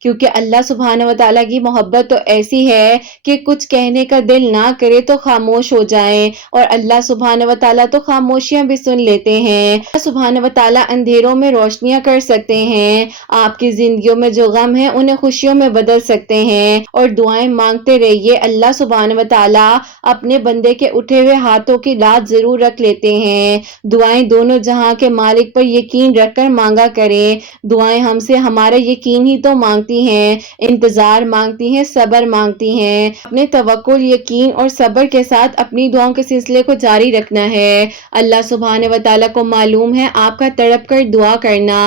کیونکہ اللہ سبحانہ و تعالیٰ کی محبت تو ایسی ہے کہ کچھ کہنے کا دل نہ کرے تو خاموش ہو جائیں، اور اللہ سبحانہ و تعالیٰ تو خاموشیاں بھی سن لیتے ہیں۔ اللہ سبحانہ و تعالیٰ اندھیروں میں روشنیاں کر سکتے ہیں، آپ کی زندگیوں میں جو غم ہے انہیں خوشیوں میں بدل سکتے ہیں، اور دعائیں مانگتے رہیے، اللہ سبحانہ و تعالیٰ اپنے بندے کے اٹھے ہوئے ہاتھوں کی لاج ضرور رکھ لیتے ہیں۔ دعائیں دونوں جہاں کے مالک پر یقین رکھ کر مانگا کریں۔ دعائیں ہم سے ہمارا یقین ہی تو مانگتی ہیں، انتظار مانگتی ہیں، صبر مانگتی ہیں۔ اپنے توکل، یقین اور صبر کے ساتھ اپنی دعاؤں کے سلسلے کو جاری رکھنا ہے۔ اللہ سبحانہ و تعالیٰ کو معلوم ہے آپ کا تڑپ کر دعا کرنا،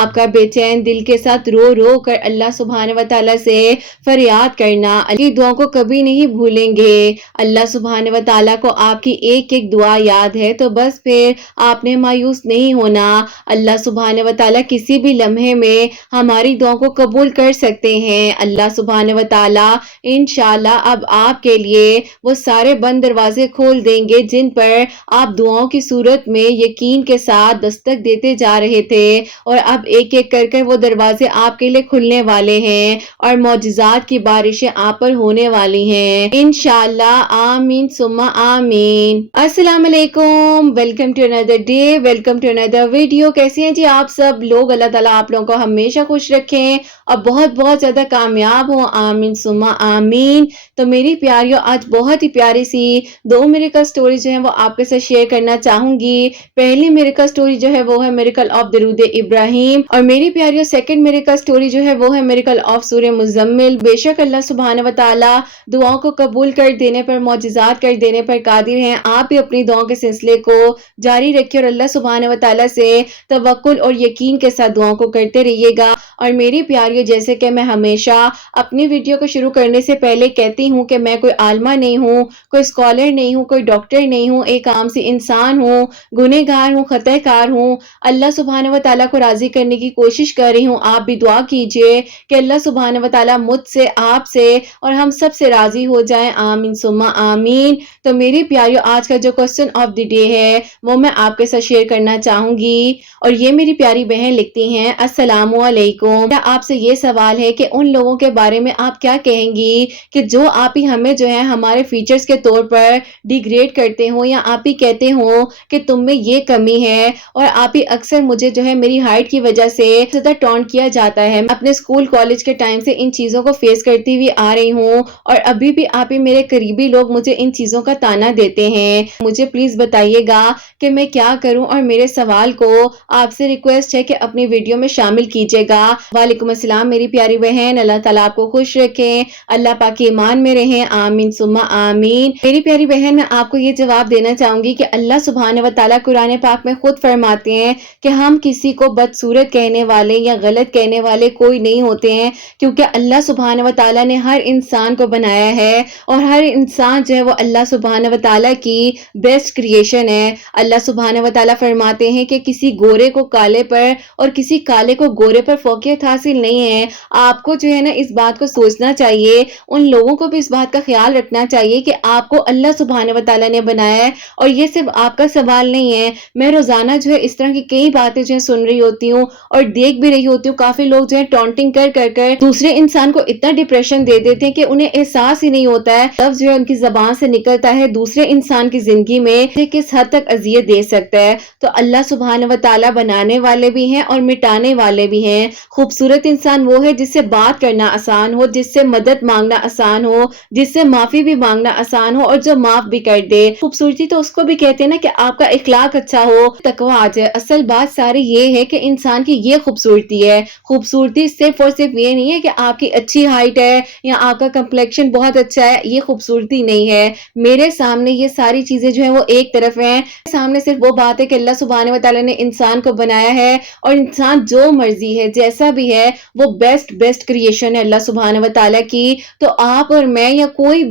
آپ کا بے چین دل کے ساتھ رو رو کر اللہ سبحانہ و تعالیٰ سے فریاد کرنا۔ اللہ کی دعاؤں کو کبھی نہیں بھولیں گے۔ اللہ سبحانہ و تعالیٰ کو آپ کی ایک ایک دعا یاد ہے تو بس پھر آپ نے مایوس نہیں ہونا۔ اللہ سبحانہ و تعالیٰ کسی بھی لمحے میں ہماری دعاؤں کو قبول کر سکتے ہیں۔ اللہ سبحانہ و تعالیٰ انشاءاللہ اب آپ کے لیے وہ سارے بند دروازے کھول دیں گے جن پر آپ دعاؤں کی صورت میں یقین کے ساتھ دستک دیتے جا رہے تھے، اور اب ایک ایک کر کر وہ دروازے آپ کے لیے کھلنے والے ہیں اور معجزات کی بارشیں آپ پر ہونے والی ہیں انشاءاللہ۔ آمین ثم آمین۔ السلام علیکم، welcome to another day, welcome to another video. کیسے ہیں جی آپ سب لوگ؟ اللہ تعالیٰ آپ لوگوں کو ہمیشہ خوش رکھیں اور بہت بہت زیادہ کامیاب ہوں، آمین ثم آمین۔ تو میری پیاریوں، آج بہت ہی پیاری سی دو میریکل سٹوری جو ہیں وہ آپ کے ساتھ شیئر کرنا چاہوں گی۔ پہلی میریکل سٹوری جو ہے وہ ہے میریکل آف درود ابراہیم، اور میری پیاریوں سیکنڈ میریکل سٹوری جو ہے وہ ہے میریکل آف سورہ مزمل۔ بے شک اللہ سبحانہ و تعالیٰ دعاؤں کو قبول کر دینے پر، معجزات کر دینے پر قادر ہیں۔ آپ بھی اپنی دعاؤں کے سلسلے کو جاری رکھیں اور اللہ سبحانہ و تعالیٰ سے توکل اور یقین کے ساتھ دعاؤں کو کرتے رہیے گا۔ اور میری پیاریوں، جیسے کہ میں ہمیشہ اپنی ویڈیو کو شروع کرنے سے پہلے کہتی ہوں کہ میں کوئی عالمہ نہیں ہوں، کوئی اسکالر نہیں ہوں، کوئی ڈاکٹر نہیں ہوں، ایک عام سی انسان ہوں، گنہگار ہوں، خطا کار ہوں۔ اللہ سبحانہ و تعالیٰ کو راضی کرنے کی کوشش کر رہی ہوں۔ آپ بھی دعا کیجئے کہ اللہ سبحانہ و تعالیٰ مجھ سے، آپ سے اور ہم سب سے راضی ہو جائیں، آمین ثم آمین۔ تو میری پیاریوں، آج کا جو کوسچن آف دی ڈے ہے وہ میں آپ کے ساتھ شیئر کرنا چاہوں گی، اور یہ میری پیاری بہن لکھتی ہیں، السلام علیکم، میرا آپ سے یہ سوال ہے کہ ان لوگوں کے بارے میں آپ کیا کہیں گی کہ جو آپ ہی ہمیں جو ہے ہمارے فیچرز کے طور پر ڈیگریڈ کرتے ہوں، یا آپ ہی کہتے ہوں کہ تم میں یہ کمی ہے، اور آپ ہی اکثر مجھے جو ہے میری ہائٹ کی وجہ سے زیادہ ٹونٹ کیا جاتا ہے۔ میں اپنے اسکول کالج کے ٹائم سے ان چیزوں کو فیس کرتی ہوئی آ رہی ہوں، اور ابھی بھی آپ ہی میرے قریبی لوگ مجھے ان چیزوں کا تانا دیتے ہیں۔ مجھے پلیز بتائیے گا کہ میں کیا کروں، اور میرے سوال کو آپ سے ریکویسٹ ہے کہ اپنی ویڈیو میں شامل کیجیے گا۔ وعلیکم السلام میری پیاری بہن، اللہ تعالیٰ آپ کو خوش رکھیں، اللہ پاک کے ایمان میں رہیں، آمین ثم آمین۔ میری پیاری بہن، میں آپ کو یہ جواب دینا چاہوں گی کہ اللہ سبحانہ و تعالیٰ قرآن پاک میں خود فرماتے ہیں کہ ہم کسی کو بدصورت کہنے والے یا غلط کہنے والے کوئی نہیں ہوتے ہیں، کیونکہ اللہ سبحانہ و تعالیٰ نے ہر انسان کو بنایا ہے، اور ہر انسان جو ہے وہ اللہ سبحانہ و تعالیٰ کی بیسٹ کریشن ہے۔ اللہ سبحانہ و تعالیٰ فرماتے ہیں کہ کسی گورے کو کالے پر اور کسی کالے کو گورے پر فوقیت حاصل نہیں ہے۔ آپ کو جو ہے نا اس بات کو سوچنا چاہیے، ان لوگوں کو بھی اس بات کا خیال رکھنا چاہیے کہ آپ کو اللہ سبحانہ و تعالیٰ نے بنایا ہے، اور یہ صرف آپ کا سوال نہیں ہے۔ میں روزانہ جو ہے اس طرح کی کئی باتیں جو ہے سن رہی ہوتی ہوں اور دیکھ بھی رہی ہوتی ہوں، کافی لوگ جو ہے ٹونٹنگ کر کر کر دوسرے انسان کو اتنا ڈپریشن دے دیتے ہیں کہ انہیں احساس ہی نہیں ہوتا ہے لفظ جو ہے ان کی زبان سے نکلتا ہے دوسرے انسان کی زندگی میں کس حد تک اذیت دے سکتا ہے۔ تو اللہ سبحانہ و تعالیٰ بنانے والے بھی ہیں اور مٹانے والے بھی ہیں۔ خوبصورت انسان وہ ہے جس سے بات کرنا آسان ہو، جس سے مدد مانگنا آسان ہو، جس سے معافی بھی مانگنا آسان ہو، اور جو معاف بھی کر دے۔ خوبصورتی تو اس کو بھی کہتے ہیں نا کہ آپ کا اخلاق اچھا ہو، تقویٰ آ جائے۔ اصل بات ساری یہ ہے کہ انسان کی یہ خوبصورتی ہے۔ خوبصورتی صرف اور صرف یہ نہیں ہے کہ آپ کی اچھی ہائٹ ہے یا آپ کا کمپلیکشن بہت اچھا ہے، یہ خوبصورتی نہیں ہے۔ میرے سامنے یہ ساری چیزیں جو ہیں وہ ایک طرف ہیں، سامنے صرف وہ بات ہے کہ اللہ سبحانہ و تعالیٰ نے انسان کو بنایا ہے، اور انسان جو مرضی ہے، جیسا بھی ہے، وہ بیسٹ کریشن ہے اللہ سبحانہ و تعالیٰ کی۔ تو آپ اور میں یا کوئی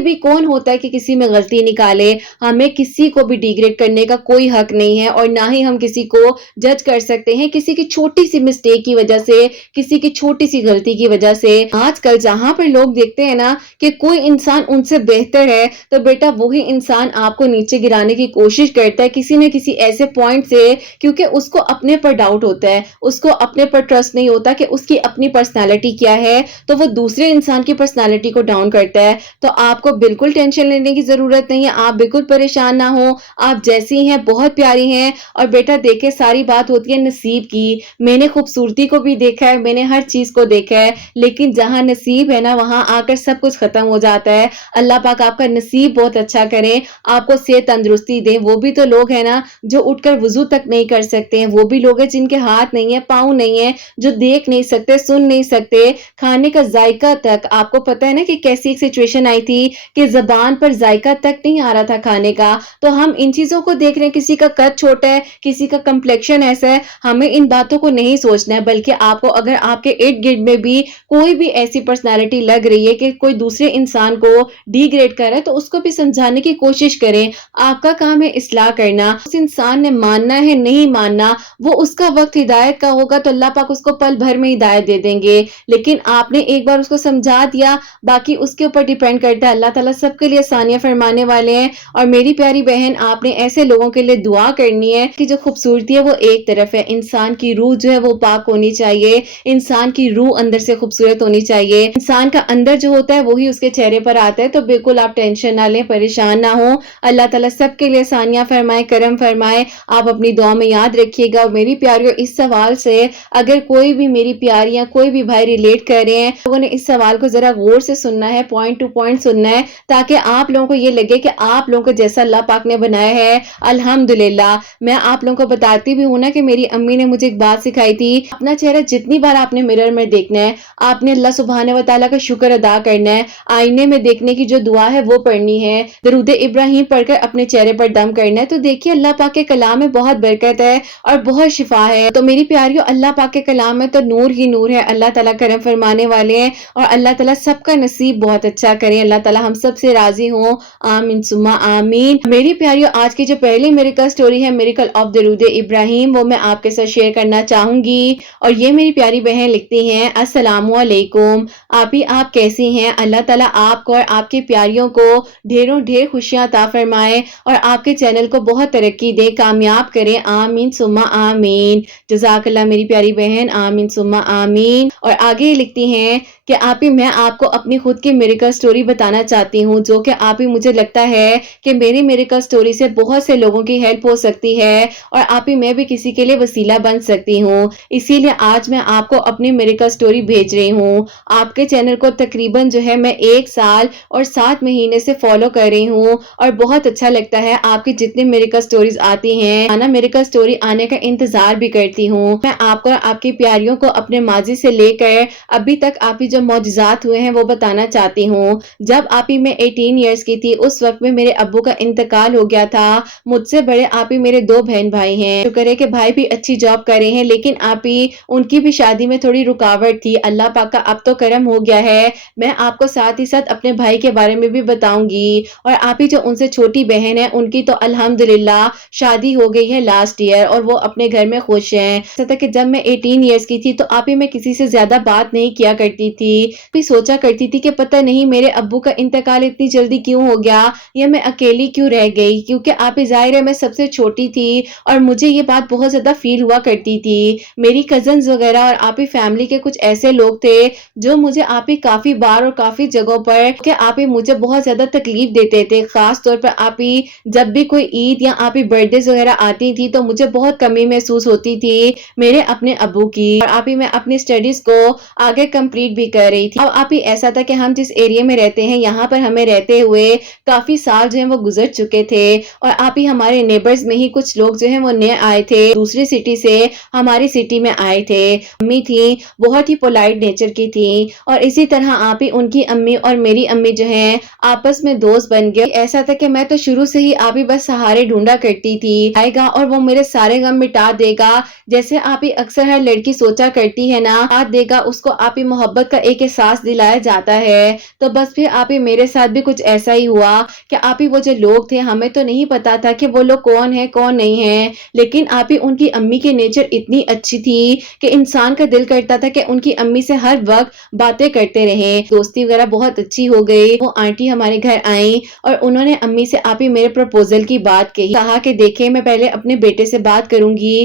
بھی کون ہوتا ہے کہ کسی میں غلطی نکالے؟ ہمیں کسی کو بھی ڈیگریڈ کرنے کا کوئی حق نہیں ہے، اور نہ ہی ہم کسی کو جج کر سکتے ہیں کسی کی چھوٹی سی مسٹیک کی وجہ سے، کسی کی چھوٹی سی غلطی کی وجہ سے۔ آج کل جہاں پر لوگ دیکھتے ہیں نا کہ کوئی انسان ان سے بہتر ہے، تو بیٹا وہی انسان آپ کو نیچے گرانے کی کوشش کرتا ہے کسی نہ کسی ایسے پوائنٹ سے، کیونکہ اس کو اپنے پر ڈاؤٹ ہوتا ہے، اس کو اپنے پر ٹرسٹ نہیں ہوتا کہ اس کی اپنی پرسنالٹی کیا ہے تو وہ دوسرے انسان کی پرسنالٹی کو ڈاؤن کرتا ہے. تو آپ کو بالکل ٹینشن لینے کی ضرورت نہیں ہے, آپ بالکل پریشان نہ ہو, آپ جیسی ہیں بہت پیاری ہیں. اور بیٹا دیکھے ساری بات ہوتی ہے نصیب کی. میں نے خوبصورتی کو بھی دیکھا ہے, میں نے ہر چیز کو دیکھا ہے, لیکن جہاں نصیب ہے نا وہاں آ کر سب کچھ ختم ہو جاتا ہے. اللہ پاک آپ کا نصیب بہت اچھا کرے, آپ کو صحت تندرستی دے. وہ بھی تو لوگ ہیں نا جو اٹھ کر وضو تک نہیں کر سکتے ہیں, وہ بھی لوگ ہیں جن کے ہاتھ نہیں ہے, پاؤں نہیں ہے, جو دیکھ نہیں سکتے, سن نہیں سکتے, کھانے کا ذائقہ تک. آپ کو پتہ ہے نا کہ کیسی ایک سچویشن آئی تھی کہ زبان پر ذائقہ تک نہیں آ رہا تھا کھانے کا. تو ہم ان چیزوں کو دیکھ رہے ہیں, کسی کا قد چھوٹا ہے, کسی کا کمپلیکشن ایسا ہے, ہمیں ان باتوں کو نہیں سوچنا ہے, بلکہ آپ کو اگر آپ کے ارد گرد میں بھی کوئی بھی ایسی پرسنالٹی لگ رہی ہے کہ کوئی دوسرے انسان کو ڈی گریڈ کر رہا ہے تو اس کو بھی سمجھانے کی کوشش کریں. آپ کا کام ہے اصلاح کرنا. اس انسان نے ماننا ہے نہیں ماننا, وہ اس کا وقت ہدایت کا ہوگا تو اللہ پاک اس کو پل بھر میں ہدایت دے دیں گے. لیکن آپ نے ایک بار اس کو سمجھا دیا, باقی اس کے اوپر ڈیپینڈ کرتا ہے. اللہ تعالیٰ سب کے لیے آسانیاں فرمانے والے ہیں. اور میری پیاری بہن, آپ نے ایسے لوگوں کے لیے دعا کرنی ہے کہ جو خوبصورتی ہے وہ ایک طرف ہے, انسان کی روح جو ہے وہ پاک ہونی چاہیے, انسان کی روح اندر سے خوبصورت ہونی چاہیے. انسان کا اندر جو ہوتا ہے وہی اس کے چہرے پر آتا ہے. تو بالکل آپ ٹینشن نہ لیں, پریشان نہ ہوں. اللہ تعالیٰ سب کے لیے آسانیاں فرمائے, کرم فرمائے. آپ اپنی دعا میں یاد رکھیے گا. اور میری پیاریوں, اس سوال سے اگر کوئی بھی میری پیاریاں, کوئی بھی بھائی ریلیٹ کر رہے ہیں, لوگوں نے اس سوال کو ذرا غور سے سننا ہے, پوائنٹ ٹو پوائنٹ سننا ہے, تاکہ آپ لوگوں کو یہ لگے کہ آپ لوگوں کو جیسا اللہ پاک نے بنایا ہے الحمدللہ. میں آپ لوگوں کو بتاتی بھی ہوں نا کہ میری امی نے مجھے ایک بات سکھائی تھی, اپنا چہرہ جتنی بار آپ نے مرر میں دیکھنا ہے, آپ نے اللہ سبحانہ و تعالیٰ کا شکر ادا کرنا ہے. آئینے میں دیکھنے کی جو دعا ہے وہ پڑھنی ہے, درود ابراہیم پڑھ کر اپنے چہرے پر دم کرنا ہے. تو دیکھیے اللہ پاک کے کلام میں بہت برکت ہے اور بہت شفا ہے. تو میری پیاریوں, اللہ پاک کے کلام میں تو نور ہی نور ہے. اللہ تعالیٰ کرم فرمانے والے ہیں, اور اللہ تعالیٰ سب کا نصیب بہت اچھا کرے. اللہ تعالیٰ ہم سب سے راضی ہوں, آمین ثم آمین. میری پیاریوں, آج کی جو پہلی میریکل سٹوری ہے, میریکل آف درود ابراہیم, وہ میں آپ کے ساتھ شیئر کرنا چاہوں گی. اور یہ میری پیاری بہن لکھتی ہیں, السلام علیکم آپ کیسی ہیں؟ اللہ تعالیٰ آپ کو اور آپ کی پیاریوں کو ڈھیروں ڈھیر خوشیاں عطا فرمائے, اور آپ کے چینل کو بہت ترقی دے, کامیاب کرے, آمین ثم آمین. جزاک اللہ میری پیاری بہن, آمین ثم آمین. اور آگے لکھتی ہیں کہ میں آپ کو اپنی خود کی میریکل سٹوری بتانا چاہتی ہوں, جو کہ مجھے لگتا ہے کہ میری میریکل سٹوری سے بہت سے لوگوں کی ہیلپ ہو سکتی ہے, اور میں بھی کسی کے لیے وسیلہ بن سکتی ہوں. اسی لیے آج میں آپ کو اپنی میریکل سٹوری بھیج رہی ہوں. آپ کے چینل کو تقریباً جو ہے میں 1 سال اور 7 مہینے سے فالو کر رہی ہوں, اور بہت اچھا لگتا ہے آپ کی جتنی میریکل سٹوریز آتی ہیں, میریکل سٹوری آنے کا انتظار بھی کرتی ہوں. میں آپ کو اور آپ کی پیاریوں کو اپنے ماضی سے لے کر ابھی تک جو معجزات ہوئے ہیں وہ بتانا چاہتی ہوں. جب میں 18 ایئرس کی تھی, اس وقت میں میرے ابو کا انتقال ہو گیا تھا. مجھ سے بڑے میرے 2 بہن بھائی ہیں. شکر ہے کہ بھائی بھی اچھی جاب کر رہے ہیں, لیکن ان کی بھی شادی میں تھوڑی رکاوٹ تھی. اللہ پاک کا اب تو کرم ہو گیا ہے. میں آپ کو ساتھ ہی ساتھ اپنے بھائی کے بارے میں بھی بتاؤں گی. اور جو ان سے چھوٹی بہن ہے, ان کی تو الحمدللہ شادی ہو گئی ہے لاسٹ ایئر, اور وہ اپنے گھر میں خوش ہیں. ایسا تھا کہ جب میں 18 ایئرس کی تھی تو میں کسی سے زیادہ بات نہیں کیا کرتی تھی. سوچا کرتی تھی کہ پتہ نہیں میرے ابو کا انتقال اتنی جلدی کیوں ہو گیا, یا میں اکیلی کیوں رہ گئی, کیونکہ ظاہر ہے میں سب سے چھوٹی تھی, اور مجھے یہ بات بہت زیادہ فیل ہوا کرتی تھی. میری کزنز وغیرہ اور فیملی کے کچھ ایسے لوگ تھے جو مجھے کافی بار اور کافی جگہوں پر کہ مجھے بہت زیادہ تکلیف دیتے تھے. خاص طور پر جب بھی کوئی عید یا برتھ ڈیز وغیرہ آتی تھی تو مجھے بہت کمی محسوس ہوتی تھی میرے اپنے ابو کی. اور میں اپنی اسٹڈیز کو آگے کمپلیٹ بھی کر رہی تھی. اب ایسا تھا کہ ہم جس ایریا میں رہتے ہیں, یہاں پر ہمیں رہتے ہوئے کافی سال جو ہیں وہ گزر چکے تھے, اور ہمارے نیبرز میں ہی کچھ لوگ جو ہیں وہ نئے آئے تھے, دوسری سٹی سے ہماری سٹی میں آئے تھے. امی تھی بہت ہی پولائٹ نیچر کی تھی, اور اسی طرح ان کی امی اور میری امی جو ہیں آپس میں دوست بن گئے. ایسا تھا کہ میں تو شروع سے ہی بس سہارے ڈھونڈا کرتی تھی, آئے گا اور وہ میرے سارے غم مٹا دے گا. جیسے اکثر ہر لڑکی سوچا کرتی ہے نا, ساتھ دے گا اس کو محبت کا ایک احساس دلایا جاتا ہے. تو بس پھر میرے ساتھ بھی کچھ ایسا ہی ہوا کہ وہ جو لوگ تھے, ہمیں تو نہیں پتا تھا کہ وہ لوگ کون ہیں کون نہیں ہیں, لیکن ان کی امی کی نیچر اتنی اچھی تھی کہ انسان کا دل کرتا تھا کہ ان کی امی سے ہر وقت باتیں کرتے رہیں. دوستی وغیرہ بہت اچھی ہو گئی. وہ آنٹی ہمارے گھر آئیں اور انہوں نے امی سے میرے پرپوزل کی بات کہی. کہا کہ دیکھیں, میں پہلے اپنے بیٹے سے بات کروں گی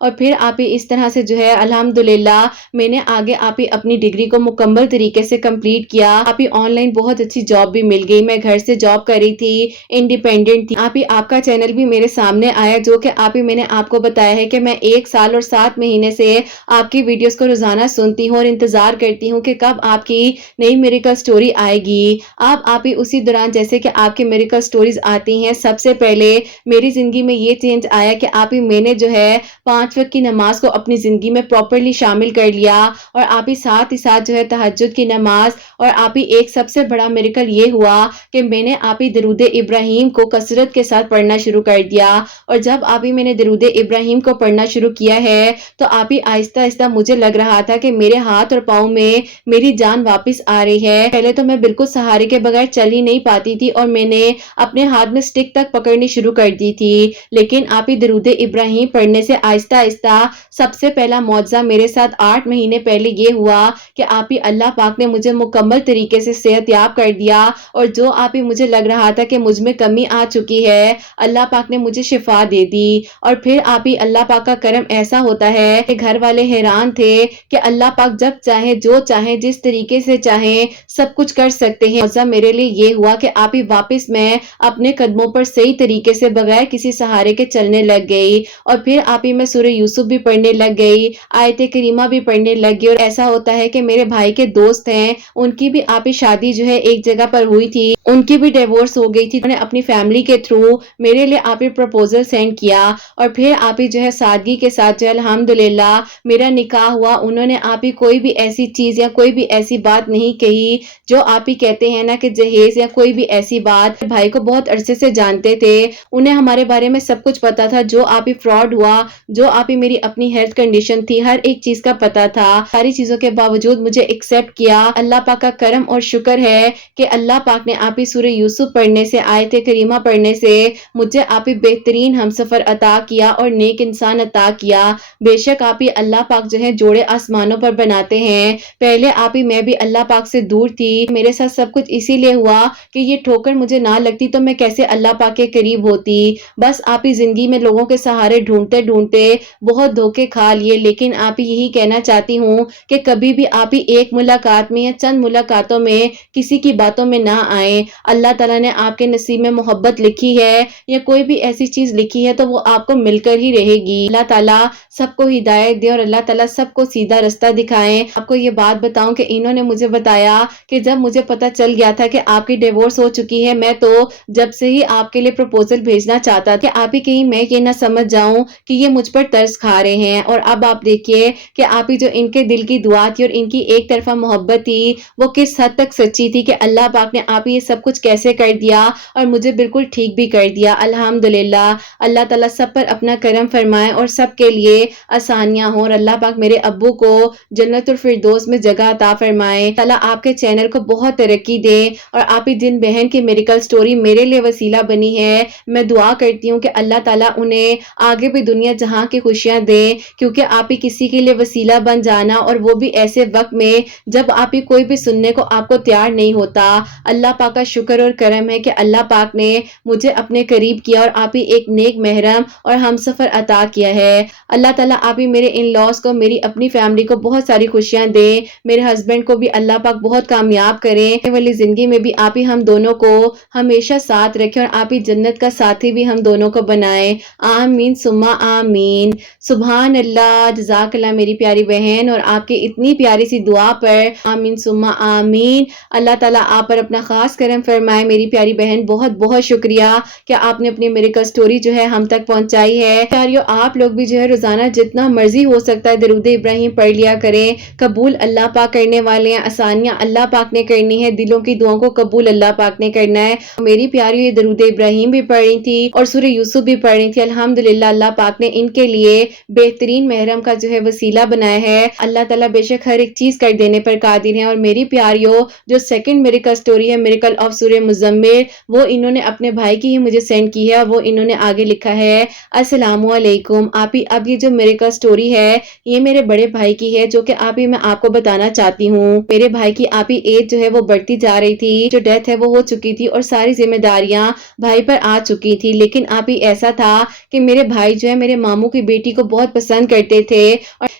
اور پھر آپ ہی اس طرح سے جو ہے الحمدللہ میں نے آگے آپ ہی اپنی ڈگری کو مکمل طریقے سے کمپلیٹ کیا۔ آپ ہی آن لائن بہت اچھی جاب بھی مل گئی، میں گھر سے جاب کر رہی تھی، انڈیپینڈنٹ تھی۔ آپ ہی آپ کا چینل بھی میرے سامنے آیا جو کہ آپ ہی میں نے آپ کو بتایا ہے کہ میں 1 سال اور 7 مہینے سے آپ کی ویڈیوز کو روزانہ سنتی ہوں اور انتظار کرتی ہوں کہ کب آپ کی نئی میریکل سٹوری آئے گی۔ آپ ہی اسی دوران جیسے کہ آپ کی میریکل سٹوریز آتی ہیں، سب سے پہلے میری زندگی میں یہ چینج آیا کہ آپ ہی میں نے جو ہے 5 وقت کی نماز کو اپنی زندگی میں پراپرلی شامل کر لیا اور آپ ہی ساتھ جو ہے تہجد کی نماز، اور آپ ہی ایک سب سے بڑا میریکل یہ ہوا کہ میں نے آپ ہی درود ابراہیم کو کثرت کے ساتھ پڑھنا شروع کر دیا، اور جب آپ ہی میں نے درود ابراہیم کو پڑھنا شروع کیا ہے تو آپ ہی آہستہ آہستہ مجھے لگ رہا تھا کہ میرے ہاتھ اور پاؤں میں میری جان واپس آ رہی ہے۔ پہلے تو میں بالکل سہارے کے بغیر چل ہی نہیں پاتی تھی اور میں نے اپنے ہاتھ میں سٹک تک پکڑنی شروع کر دی تھی، لیکن آپ ہی درود ابراہیم پڑھنے سے آہستہ آہستہ سب سے پہلا معجزہ میرے ساتھ 8 مہینے پہلے یہ ہوا کہ آپ ہی اللہ پاک نے مجھے مکمل طریقے سے صحت یاب کر دیا، اور جو آپ ہی مجھے لگ رہا تھا کہ مجھ میں کمی آ چکی ہے، اللہ پاک نے مجھے شفا دے دی۔ اور پھر آپ ہی اللہ پاک کا کرم ایسا ہوتا ہے کہ گھر والے حیران تھے کہ اللہ پاک جب چاہے جو چاہے جس طریقے سے چاہے سب کچھ کر سکتے ہیں۔ معجزہ میرے لیے یہ ہوا کہ آپ ہی واپس میں اپنے قدموں پر صحیح طریقے سے بغیر کسی سہارے کے چلنے لگ گئی، اور پھر آپ ہی میں سورہ یوسف بھی پڑھنے لگ گئی، آیت کریمہ بھی پڑھنے لگ گئی۔ اور ایسا ہوتا ہے کہ میرے بھائی کے دوست ہیں، ان کی بھی آپ ہی شادی جو ہے ایک جگہ پر ہوئی تھی، ان کی بھی ڈیورس ہو گئی تھی، انہوں نے اپنی فیملی کے تھرو میرے لیے آپ ہی پروپوزل سینڈ کیا، اور پھر آپ ہی جو ہے سادگی کے ساتھ جو ہے الحمدللہ میرا نکاح ہوا۔ انہوں نے آپ ہی کوئی بھی ایسی چیز یا کوئی بھی ایسی بات نہیں کہی جو آپ ہی کہتے ہیں نا کہ جہیز یا کوئی بھی ایسی بات۔ بھائی کو بہت عرصے سے جانتے تھے، انہیں ہمارے بارے میں سب کچھ پتا تھا، جو آپ ہی فراڈ ہوا، جو آپ ہی میری اپنی ہیلتھ کنڈیشن تھی، ہر ایک چیز کا پتا تھا۔ ساری چیزوں کے باوجود مجھے ایکسپٹ کیا۔ اللہ پاک کا کرم اور شکر ہے کہ اللہ پاک نے آپ ہی سورہ یوسف پڑھنے سے، آیت کریمہ پڑھنے سے مجھے آپ ہی بہترین ہمسفر عطا کیا اور نیک انسان عطا کیا۔ بے شک آپ ہی اللہ پاک جو ہے جوڑے آسمانوں پر بناتے ہیں، پہلے آپ ہی میں بھی اللہ پاک سے دور تھی، میرے ساتھ سب کچھ اسی لیے ہوا کہ یہ ٹھوکر مجھے نہ لگتی تو میں کیسے اللہ پاک کے قریب ہوتی۔ بس آپ ہی زندگی میں لوگوں کے سہارے ڈھونڈتے ڈھونڈتے بہت دھوکے کھا لیے، لیکن آپ ہی یہی کہنا چاہتی ہوں کہ کبھی بھی آپ ہی ایک ملاقات میں یا چند ملاقاتوں میں کسی کی باتوں میں نہ آئیں۔ اللہ تعالیٰ نے آپ کے نصیب میں محبت لکھی ہے یا کوئی بھی ایسی چیز لکھی ہے تو وہ آپ کو مل کر ہی رہے گی۔ اللہ تعالیٰ سب کو ہدایت دے اور اللہ تعالیٰ سب کو سیدھا رستہ دکھائیں۔ آپ کو یہ بات بتاؤں کہ انہوں نے مجھے بتایا کہ جب مجھے پتا چل گیا تھا کہ آپ کی ڈیورس ہو چکی ہے، میں تو جب سے ہی آپ کے لیے پروپوزل بھیجنا چاہتا تھا کہ آپ ہی کہیں میں یہ نہ سمجھ جاؤں کہ یہ مجھ پر ترس کھا رہے ہیں۔ اور اب آپ دیکھیے کہ آپ ہی جو ان کے دل کی دعا تھی اور ان کی ایک طرفہ محبت تھی وہ کس حد تک سچی تھی کہ اللہ پاک نے آپ ہی یہ سب کچھ کیسے کر دیا اور مجھے بالکل ٹھیک بھی کر دیا۔ الحمدللہ اللہ تعالیٰ سب پر اپنا کرم فرمائے اور سب کے لیے آسانیاں ہوں، اور اللہ پاک میرے ابو کو جنت الفردوس میں جگہ عطا فرمائے۔ تعالیٰ آپ کے چینل کو بہت ترقی دے، اور آپ ہی جن بہن کی میریکل سٹوری میرے لیے وسیلہ بنی ہے، میں دعا کرتی ہوں کہ اللہ تعالیٰ انہیں آگے بھی دنیا جہاں کی خوشیاں دے، کیونکہ آپ ہی کسی کے لیے وسیلہ بن جانا اور وہ بھی ایسے وقت میں جب آپ ہی کوئی بھی سننے کو آپ کو تیار نہیں ہوتا، اللہ پاک کا شکر اور کرم ہے کہ اللہ پاک نے مجھے اپنے قریب کیا اور آپ ہی ایک نیک محرم اور ہمسفر عطا کیا ہے۔ اللہ تعالیٰ آپ ہی میرے ان لاز کو، میری اپنی فیملی کو بہت ساری خوشیاں دے، میرے ہسبینڈ کو بھی اللہ پاک بہت کامیاب کرے، آنے والی زندگی میں بھی آپ ہی ہم دونوں کو ہمیشہ ساتھ رکھے اور آپ ہی جنت کا ساتھی بھی ہم دونوں کو بنائے، آمین ثم آمین۔ سبحان اللہ، جزاک اللہ میری پیاری بہن، اور آپ کی اتنی پیاری سی دعا پر آمین ثم آمین۔ اللہ تعالیٰ آپ پر اپنا خاص کرم فرمائے میری پیاری بہن، بہت بہت شکریہ کہ آپ نے اپنی میریکل سٹوری جو ہے ہم تک پہنچائی ہے۔ پیاریو، آپ لوگ بھی جو ہے روزانہ جتنا مرضی ہو سکتا ہے درود ابراہیم پڑھ لیا کریں، قبول اللہ پاک کرنے والے ہیں، آسانیاں اللہ پاک نے کرنی ہے، دلوں کی دعاؤں کو قبول اللہ پاک نے کرنا ہے۔ میری پیاریو یہ درود ابراہیم بھی پڑھ رہی تھی اور سورہ یوسف بھی پڑھ رہی تھی، الحمدللہ اللہ پاک نے ان کے لیے بہترین محرم کا جو ہے وسیلہ بنایا ہے۔ اللہ تعالیٰ بے شک ہر ایک چیز کر دینے پر قادر ہیں۔ اور میری پیاریو جو سیکنڈ میریکل سٹوری ہے، میریکل آف سورہ مزمل، وہ انہوں نے اپنے بھائی کی ہی مجھے سینڈ کی ہے، اور وہ انہوں نے آگے لکھا ہے، السلام علیکم آپ ہی، اب یہ جو میریکل سٹوری ہے یہ میرے بڑے بھائی کی ہے، جو کہ آپ ہی میں آپ کو بتانا چاہتی ہوں۔ میرے بھائی کی آپ ہی ایج جو ہے وہ بڑھتی جا رہی تھی، جو ڈیتھ ہے وہ ہو چکی تھی اور ساری ذمہ داریاں بھائی پر آ چکی تھی، لیکن آپ ہی ایسا ایسا تھا کہ میرے بھائی جو ہے میرے ماموں کی بیٹی کو بہت پسند کرتے تھے،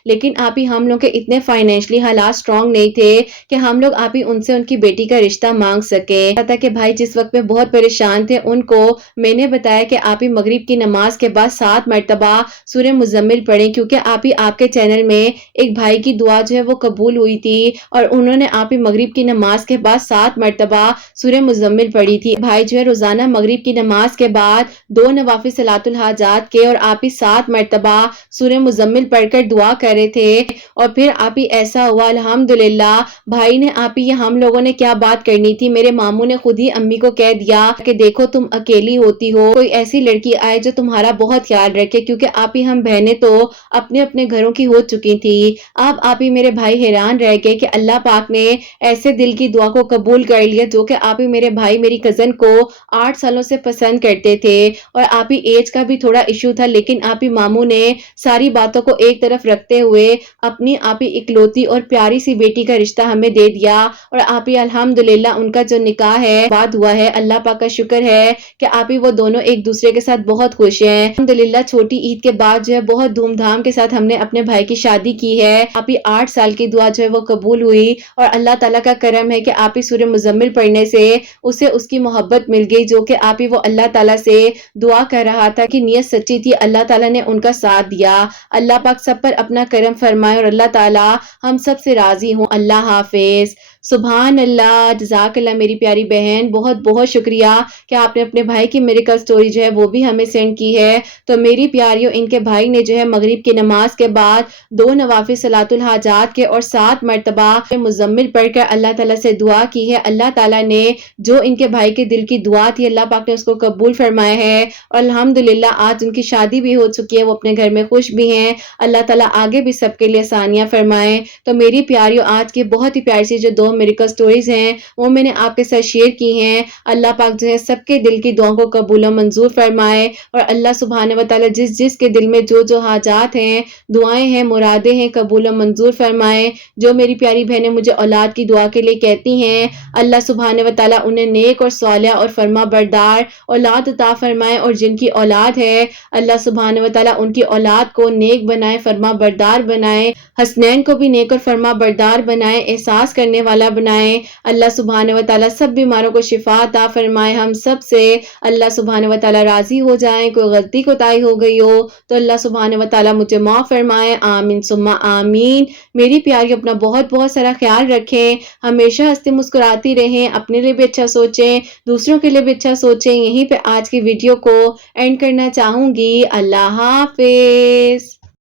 لیکن آپ ہی ہم لوگ کے اتنے فائنینشلی حالات سٹرونگ نہیں تھے کہ ہم لوگ آپ ہی ان سے ان کی بیٹی کا رشتہ مانگ سکے۔ پتا کہ بھائی جس وقت میں بہت پریشان تھے، ان کو میں نے بتایا کہ آپ ہی مغرب کی نماز کے بعد 7 مرتبہ سورہ مزمل پڑھیں، کیونکہ آپ کے چینل میں ایک بھائی کی دعا جو ہے وہ قبول ہوئی تھی اور انہوں نے آپ ہی مغرب کی نماز کے بعد 7 مرتبہ سورہ مزمل پڑھی تھی۔ بھائی جو ہے روزانہ مغرب کی نماز کے بعد 2 نوافل صلاۃ الحاجات کے اور آپ ہی 7 مرتبہ سورہ مزمل پڑھ کر دعا کر رہے تھے، اور پھر آپ ہی ایسا ہوا الحمدللہ بھائی نے آپ ہی ہم لوگوں نے کیا بات کرنی تھی، میرے ماموں نے خود ہی امی کو کہہ دیا کہ دیکھو تم اکیلی ہوتی ہو، کوئی ایسی لڑکی آئے جو تمہارا بہت خیال رکھے، کیونکہ آپ ہی ہم بہنیں تو اپنے اپنے گھروں کی ہو چکی تھی۔ اب آپ ہی میرے بھائی حیران رہ گئے کہ اللہ پاک نے ایسے دل کی دعا کو قبول کر لیا، جو کہ آپ ہی میرے بھائی میری کزن کو 8 سالوں سے پسند کرتے تھے، اور آپ ہی ایج کا بھی تھوڑا ایشو تھا، لیکن آپ ہی ماموں نے ساری باتوں کو ایک طرف رکھتے ہوئے اپنی آپ ہی اکلوتی اور پیاری سی بیٹی کا رشتہ ہمیں دے دیا، اور آپ ہی الحمدللہ ان کا جو نکاح ہے بات ہوا ہے۔ اللہ پاک کا شکر ہے کہ آپ ہی وہ دونوں ایک دوسرے کے ساتھ بہت خوش ہیں۔ الحمدللہ چھوٹی عید کے بعد جو ہے بہت دھوم دھام کے ساتھ ہم نے اپنے بھائی کی شادی کی ہے۔ آپ ہی 8 سال کی دعا جو ہے وہ قبول ہوئی، اور اللہ تعالیٰ کا کرم ہے کہ آپ ہی سورہ مزمل پڑھنے سے اسے اس کی محبت مل گئی، جو کہ آپ ہی وہ اللہ تعالیٰ سے دعا کر رہا تھا کہ نیت سچی تھی، اللہ تعالیٰ نے ان کا ساتھ دیا۔ اللہ پاک سب پر اپنا کرم فرمائے اور اللہ تعالیٰ ہم سب سے راضی ہوں۔ اللہ حافظ۔ سبحان اللہ، جزاک اللہ میری پیاری بہن، بہت بہت شکریہ کہ آپ نے اپنے بھائی کی میریکل سٹوری جو ہے وہ بھی ہمیں سینڈ کی ہے۔ تو میری پیاریوں، ان کے بھائی نے جو ہے مغرب کی نماز کے بعد 2 نوافل صلاۃ الحاجات کے اور 7 مرتبہ مزمل پڑھ کر اللہ تعالیٰ سے دعا کی ہے۔ اللہ تعالیٰ نے جو ان کے بھائی کے دل کی دعا تھی، اللہ پاک نے اس کو قبول فرمایا ہے، اور الحمدللہ آج ان کی شادی بھی ہو چکی ہے، وہ اپنے گھر میں خوش بھی ہیں۔ اللہ تعالیٰ آگے بھی سب کے لیے آسانیاں فرمائے۔ تو میری پیاریوں، آج کی بہت ہی پیاری سی جو 2 میریکل سٹوریز ہیں وہ میں نے آپ کے ساتھ شیئر کی ہیں۔ اللہ پاک جو ہے سب کے دل کی دعاؤں کو قبول و منظور فرمائے، اور اللہ سبحانہ و تعالیٰ جس جس کے دل میں جو جو حاجات ہیں، دعائیں ہیں، مرادیں ہیں، قبول و منظور فرمائے۔ جو میری پیاری بہنیں مجھے اولاد کی دعا کے لیے کہتی ہیں، اللہ سبحانہ و تعالیٰ انہیں نیک اور صالح اور فرما بردار اولاد عطا فرمائے، اور جن کی اولاد ہے اللہ سبحانہ و تعالیٰ ان کی اولاد کو نیک بنائے، فرما بردار بنائے، حسنین کو بھی نیک اور فرما بردار بنائے، احساس کرنے والا بنائے۔ اللہ سبحانہ و تعالیٰ سب بیماروں کو شفا عطا فرمائے۔ ہم سب سے اللہ سبحانہ و تعالیٰ راضی ہو جائیں۔ کوئی غلطی کوتاہی ہو گئی ہو تو اللہ سبحانہ و تعالیٰ مجھے معاف فرمائے، آمین ثم آمین۔ میری پیاری، اپنا بہت بہت سارا خیال رکھیں، ہمیشہ ہنستی مسکراتی رہیں، اپنے لیے بھی اچھا سوچیں، دوسروں کے لیے بھی اچھا سوچیں۔ یہیں پہ آج کی ویڈیو کو اینڈ کرنا چاہوں گی۔ اللہ حافظ۔